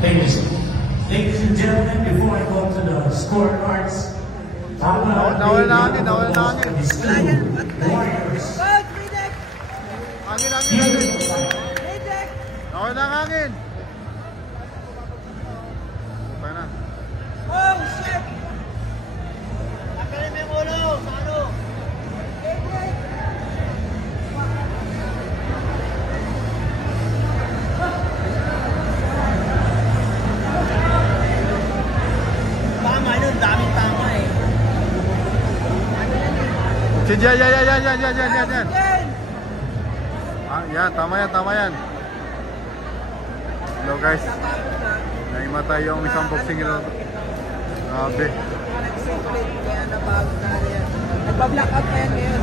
Ladies and gentlemen, before I go to the scorecards, nawala na hangin. Warriors. Hangin. Nawala na hangin. Okay na. Oh, shit! Tanggalin mo yung ulo sa ano? Tama yun, daming tama eh. Yan. Ah, yan, tama yan. Hello guys. Naimatay yung isang boxing hero. Grabe. Kaya napagod na yan. Nagpa-blackout na yan ngayon.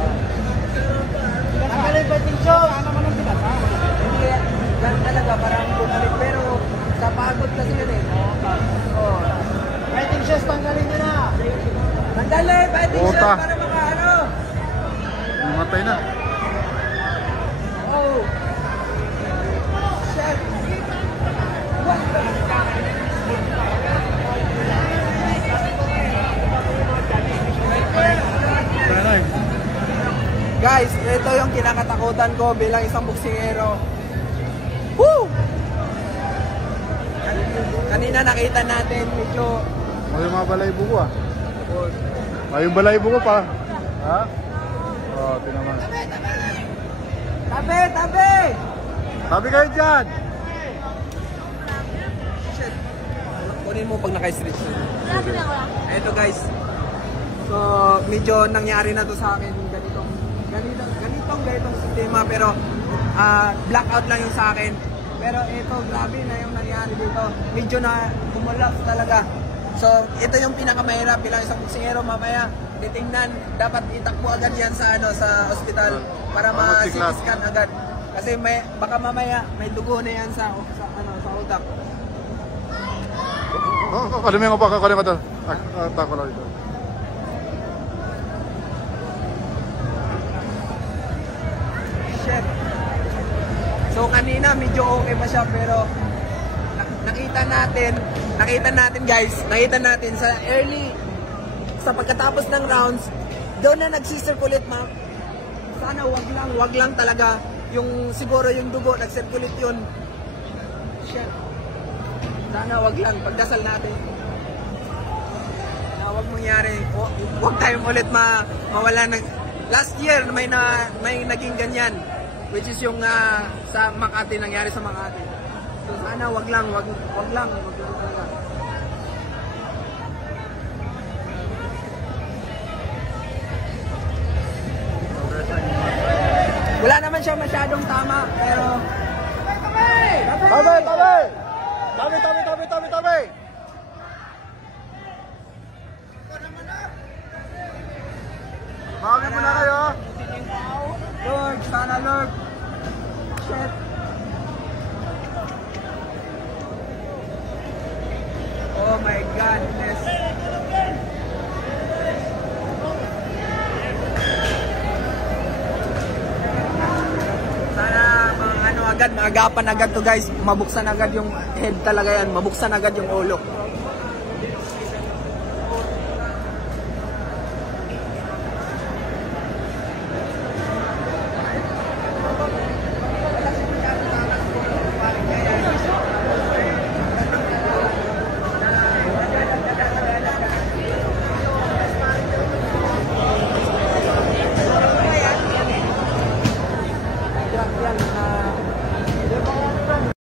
Tanggalin ba yung show? Ano man ang pinasa? Hindi yan talaga parang bumalik. Pero sa pagod kasi yun eh. Oo. Fighting shows, tanggalin nyo na. Tanggalin, fighting shows para makaano. Namatay na. Oh. Shit. Guys, ito yung kinakatakutan ko bilang isang boksingero. Woo! Kanina nakita natin medyo May mga balayibo ko ah. May yung balayibo ko pa. Ha? Oh, tinaman. Tabi! Tabi kayo dyan! Shit. Kunin mo pag naka-street. Ito guys. So, medyo nangyari na to sa akin ganitong sistema pero blackout lang yung sa akin. Pero ito, grabe na yung nangyari dito. Medyo na kumulaps talaga. So, ito yung pinakamahirap bilang isang boksingero mamaya. Titingnan, dapat itakbo agad yan sa sa ospital para ma-CT-scan agad. Kasi baka mamaya may dugo na yan sa utak. Kalimeng ko pa, kalimeng ko ito. Tako lang ito. Shit. So kanina medyo okay pa siya pero nakita natin guys, sa early sa pagkatapos ng rounds, doon na nagsisirculate ma'am. Sana wag lang talaga yung siguro yung dugo nagsirculate yun. Shit. Sana wag lang, pagdasal natin. Na wag mangyari, wag tayong ulit mawala ng last year may naging ganyan, which is yung sa Makati, nangyari sa Makati. So sana wag lang talaga. Wala naman siya masyadong tama, pero Tabi! Mami mo na kayo. Lord, sana Lord. Shit. Oh my goodness. Sana maagapan agad to guys. Mabuksan agad yung head talaga yan. Mabuksan agad yung ulo.